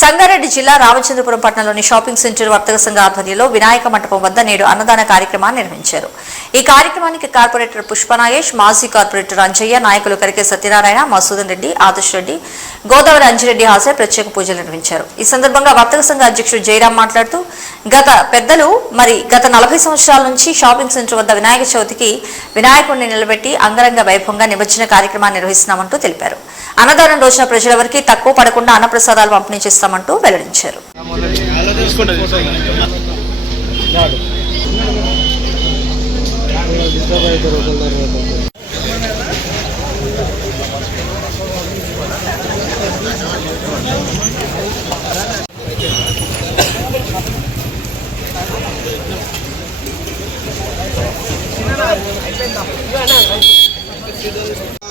సంగారెడ్డి జిల్లా రామచంద్రపురం పట్టణంలోని shopping centre వర్తక సంఘ ఆధ్వర్యంలో వినాయక మంటపం వద్ద నేడు అన్నదాన కార్యక్రమాన్ని నిర్వహించారు. ఈ కార్యక్రమానికి కార్పొరేటర్ పుష్పనాగేష్ మాజీ కార్పొరేటర్ అంజయ్య నాయకులు కరికే సత్యనారాయణ మసూదన్ రెడ్డి ఆదర్శ్ రెడ్డి గోదావరి అంజిరెడ్డి హాజరై ప్రత్యేక పూజలు నిర్వహించారు. ఈ సందర్భంగా వర్తక సంఘ అధ్యక్షుడు జయరాం మాట్లాడుతూ గత పెద్దలు మరి గత నలభై సంవత్సరాల నుంచి షాపింగ్ సెంటర్ వద్ద వినాయక చవితికి వినాయకుడిని నిలబెట్టి అంగరంగ వైభవంగా నిమజ్జన కార్యక్రమాన్ని నిర్వహిస్తున్నామంటూ తెలిపారు. అన్నదానం రోజున ప్రజలెవరికి తక్కువ పడకుండా అన్నప్రసాదాలు పంపిణీ చేస్తామంటూ వెల్లడించారు.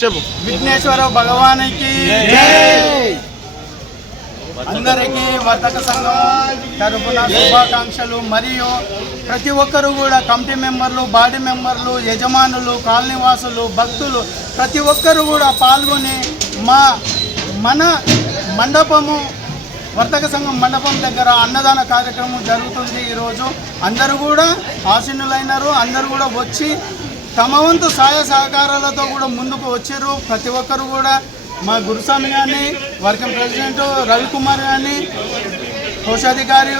చెప్పు. విఘ్నేశ్వర భగవానికి అందరికీ వర్తక సంఘం తరఫున శుభాకాంక్షలు. మరియు ప్రతి ఒక్కరు కూడా కమిటీ మెంబర్లు బాడీ మెంబర్లు యజమానులు కాలనీవాసులు భక్తులు ప్రతి ఒక్కరు కూడా పాల్గొని మా మన మండపము వర్తక సంఘం మండపం దగ్గర అన్నదాన కార్యక్రమం జరుగుతుంది ఈరోజు. అందరూ కూడా ఆసీనులైనారు అందరూ కూడా వచ్చి తమ వంతు సహాయ సహకారాలతో కూడా ముందుకు వచ్చారు ప్రతి ఒక్కరు కూడా మా గురుస్వామి కానీ వర్కింగ్ ప్రెసిడెంట్ రవికుమార్ కానీ కోశాధికారి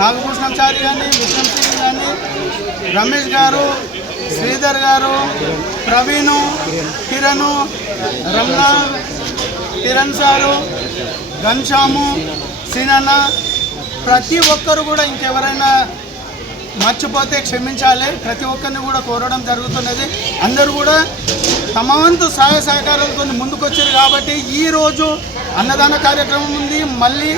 నాగభూషణాచారి కానీ విక్రమ్ సింగ్ కానీ రమేష్ గారు శ్రీధర్ గారు ప్రవీణు కిరణ్ రమణ కిరణ్ సారు ఘన్శ్యాము సినన్న ప్రతి ఒక్కరు కూడా ఇంకెవరైనా మర్చిపోతే క్షమించాలి. ప్రతి ఒక్కరిని కూడా కోరడం జరుగుతున్నది. అందరూ కూడా తమ వంతు సహాయ సహకారాలతో ముందుకొచ్చారు కాబట్టి ఈరోజు అన్నదాన కార్యక్రమం ఉంది. మళ్ళీ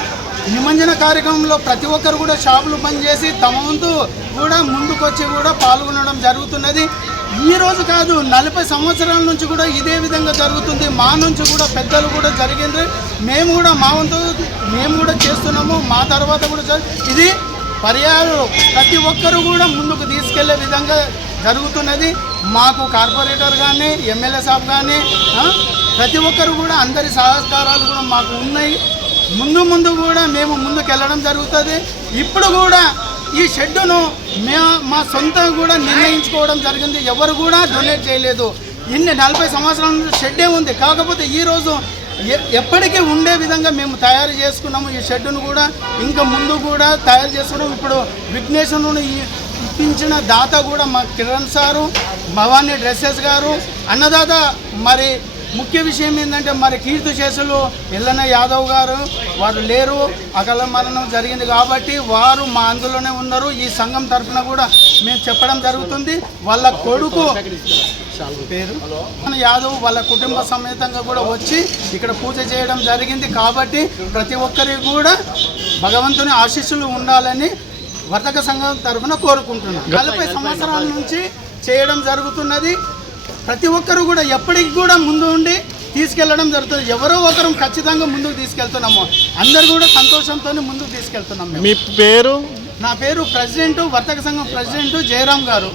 నిమజ్జన కార్యక్రమంలో ప్రతి ఒక్కరు కూడా షాపులు బంద్ చేసి తమ వంతు కూడా ముందుకొచ్చి కూడా పాల్గొనడం జరుగుతున్నది. ఈ రోజు కాదు నలభై సంవత్సరాల నుంచి కూడా ఇదే విధంగా జరుగుతుంది. మా నుంచి కూడా పెద్దలు కూడా జరిగింది మేము కూడా మా వంతు మేము కూడా చేస్తున్నాము. మా తర్వాత కూడా ఇది పర్యాలు ప్రతి ఒక్కరు కూడా ముందుకు తీసుకెళ్ళే విధంగా జరుగుతున్నది. మాకు కార్పొరేటర్ కానీ ఎమ్మెల్యే సాబ్ కానీ ప్రతి ఒక్కరు కూడా అందరి సహకారాలు కూడా మాకు ఉన్నాయి. ముందు ముందు కూడా మేము ముందుకు వెళ్ళడం జరుగుతుంది. ఇప్పుడు కూడా ఈ షెడ్డును మే మా సొంత కూడా నిర్ణయించుకోవడం జరిగింది. ఎవరు కూడా డొనేట్ చేయలేదు. ఇన్ని నలభై సంవత్సరాల నుంచి షెడ్డే ఉంది. కాకపోతే ఈరోజు ఎ- ఎప్పటికీ ఉండే విధంగా మేము తయారు చేసుకున్నాము. ఈ షెడ్డును కూడా ఇంకా ముందు కూడా తయారు చేసుకున్నాం ఇప్పుడు విఘ్నేశ్వరుని ఇప్పించిన దాత కూడా మా కిరణ్ సారు భవానీ డ్రెస్సెస్ గారు అన్నదాత మరి ముఖ్య విషయం ఏంటంటే మరి కీర్తి చేసులు ఎల్లన్న యాదవ్ గారు వారు లేరు అకాల మరణం జరిగింది కాబట్టి వారు మా అందులోనే ఉన్నారు. ఈ సంఘం తరఫున కూడా మేము చెప్పడం జరుగుతుంది. వాళ్ళ కొడుకు పేరు? యాదవ్ వాళ్ళ కుటుంబ సమేతంగా కూడా వచ్చి ఇక్కడ పూజ చేయడం జరిగింది కాబట్టి ప్రతి ఒక్కరికి కూడా భగవంతుని ఆశీస్సులు ఉండాలని వర్తక సంఘం తరఫున కోరుకుంటున్నాను నలభై సంవత్సరాల నుంచి చేయడం జరుగుతున్నది. ప్రతి ఒక్కరు కూడా ఎప్పటికి కూడా ముందు ఉండి తీసుకెళ్ళడం జరుగుతుంది. ఎవరో ఒకరు ఖచ్చితంగా ముందుకు తీసుకెళ్తున్నాము. అందరు కూడా సంతోషంతో ముందుకు తీసుకెళ్తున్నాం మేము. మీ పేరు? నా పేరు ప్రెసిడెంట్ వర్తక సంఘం ప్రెసిడెంట్ జయరాం గారు.